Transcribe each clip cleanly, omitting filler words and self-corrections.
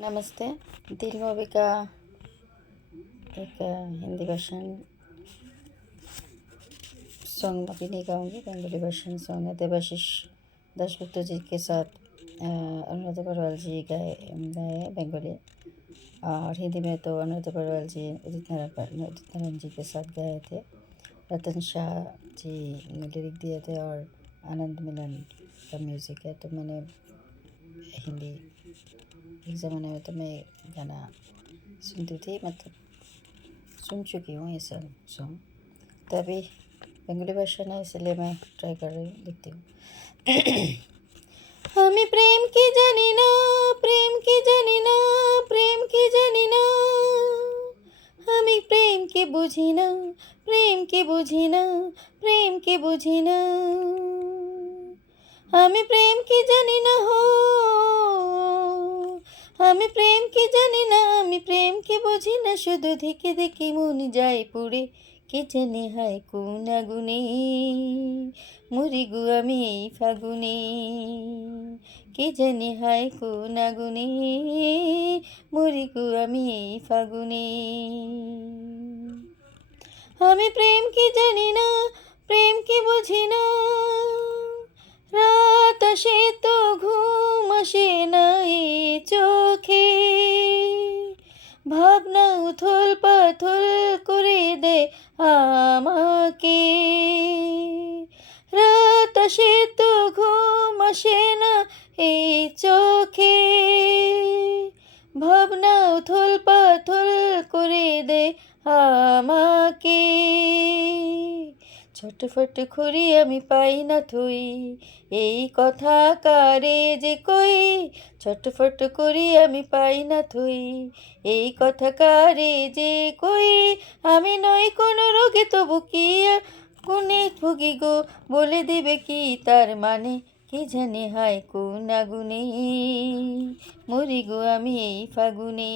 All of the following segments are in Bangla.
नमस्ते। दिल मूवी का एक हिंदी वर्शन सॉन्ग अभी नहीं गाऊंगी। बंगाली वर्शन सॉन्ग है देवाशीष दासगुप्त जी के साथ अनुराधा पौडवाल जी गाए गाए बंगाली, और हिंदी में तो अनुराधा पौडवाल जी उदित नारायण जी के साथ गाए थे। रतन शाह जी ने लिरिक दिए थे और आनंद मिलन का म्यूज़िक है। तो मैंने हिंदी एक ज़माने में तो मैं गाना सुनती थी, मतलब सुन चुकी हूँ ये सब सॉन्ग। तो अभी बंगाली वर्शन है, इसलिए मैं ट्राई कर रही हूँ, लिखती हूँ। हमें प्रेम की जानी ना, प्रेम की जानी ना, प्रेम की जानी ना, हमें प्रेम के बुझी ना, प्रेम के बुझी ना, प्रेम के बुझी ना, हमें प्रेम की जानी ना हो, हमें प्रेम की জানি না, আমি প্রেমকে বুঝি না, শুধু দেখে দেখে মন যায় পুড়ে, কে জানে হায় কোন আগুনে মরি গো আমি এই ফাগুনে, কে জানে হায় কোন আগুনে মরি গো আমি এই ফাগুনে। আমি প্রেমকে জানি না, প্রেমকে বুঝি না, রাত আসে তো ঘুম আসে না এই চোখে, ভাবনা উথল পাথল করে দে আমাকে, রাত আসে তো ঘুম আসে না এই চোখে, ভাবনা উথল পাথল করে দে আমাকে, ছটফট করি আমি পাই না থই, এই কথা কারে যে কই, ছটফট করি আমি পাই না থই, এই কথা কারে যে কই, আমি নই কোনো রোগে তবু কি গুণে ভুগি গো, বলে দেবে কি তার মানে, কে জানে হায় কোন আগুনে মরি গো আমি এই ফাগুনে,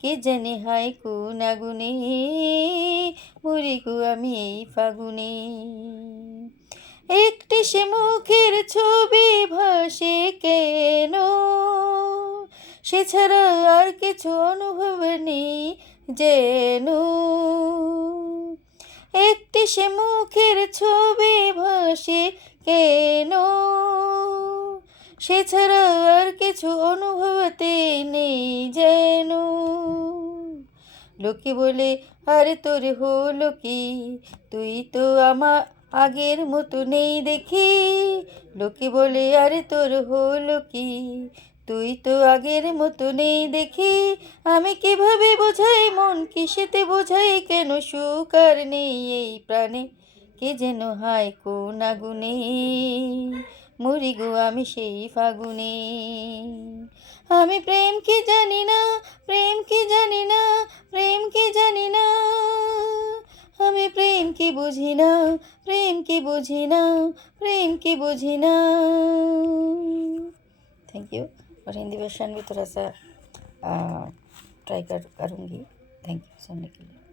কে জানে হায় কোন আগুনে মরি গো আমি এই ফাগুনে। একটি সে মুখের ছবি ভাসে কেন, সে ছাড়া আর কিছু অনুভব নেই যেন, একটি সে মুখের ছবি ভাসে কেন, সে ছাড়া আর কিছু অনুভবতে নেই যেন, লোকে বলে আরে তোর হলো কি, তুই তো আমার আগের মতো নেই দেখি, লোকে বলে আরে তোর হলো কি, তুই তো আগের মতো নেই দেখি, আমি কিভাবে বোঝাই মন কিসেতে বোঝাই, কেন সুখ আর নেই এই প্রাণে, কে যেন হায় কোন আগুনে মরি গো আমি সেই ফাগুনে। আমি প্রেম কি জানি না, প্রেম কি জানি না, প্রেম কি জানি না, আমি प्रेम की बुझी ना, प्रेम की बुझी ना, प्रेम की बुझी ना। Thank you. और हिंदी वर्शन भी थोड़ा सा ट्राई करूँगी। थैंक यू सुनने के लिए।